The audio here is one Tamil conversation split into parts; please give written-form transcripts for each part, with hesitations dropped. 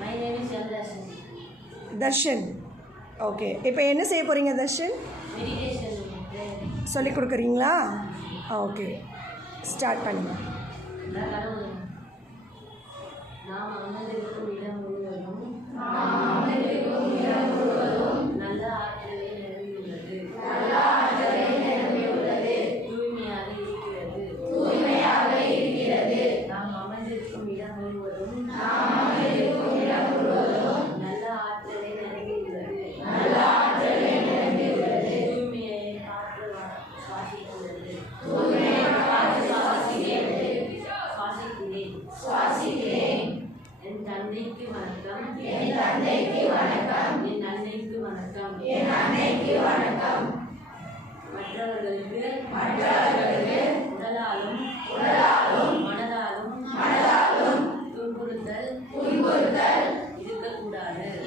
My name is Darshan. Darshan. Okay, இப்போ என்ன செய்ய போகிறீங்க தர்ஷன்? Meditation. சொல்லி கொடுக்குறீங்களா? ஓகே, ஸ்டார்ட் பண்ணுங்க. நாம் அமர்ந்திருக்கும் இடம் முழுவதும் நல்ல ஆற்றலை நிரம்பியுள்ளது. தூய்மையாக இருக்கிறது. நாம் அமர்ந்திருக்கும் இடம் முழுவதும் நல்ல ஆற்றலை நிரம்பியுள்ளது. தூய்மையை காற்று சுவாசிக்கிறேன். என் தந்தைக்கு வணக்கம். என் அன்னைக்கு வணக்கம். மற்றவர்களுக்கு உடலாலும் மனதாலும் துன்புறுத்தல்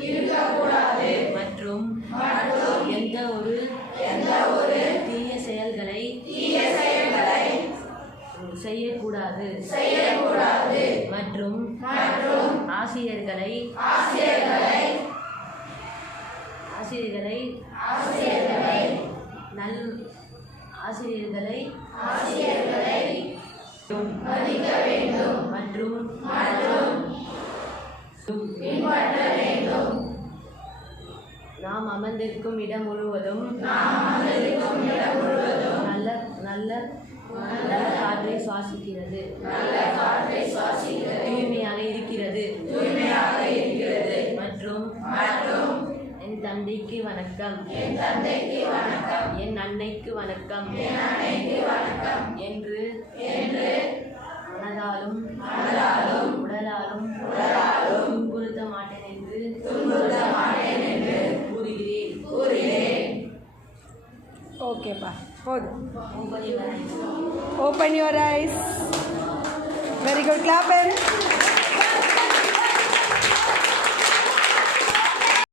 இருக்கக்கூடாது. மற்றும் எந்த ஒரு தீய செயல்களை செய்யக்கூடாது. மற்றும் ஆசிரியர்களை மதிக்க வேண்டும் மற்றும் பின்பற்ற வேண்டும். நாம் அமர்ந்திருக்கும் இடம் முழுவதும் நல்ல காற்றை சுவாசிக்கிறது. தூய்மையாக இருக்கிறது. மற்றும் என் தந்தைக்கு வணக்கம். என் அன்னைக்கு வணக்கம் என்று மனதாலும் உடலாலும் துன்புறுத்த மாட்டேன் என்று கூறுகிறேன். ஓகேப்பா, போதும். Open your eyes. Open your eyes. Very good. Clap in.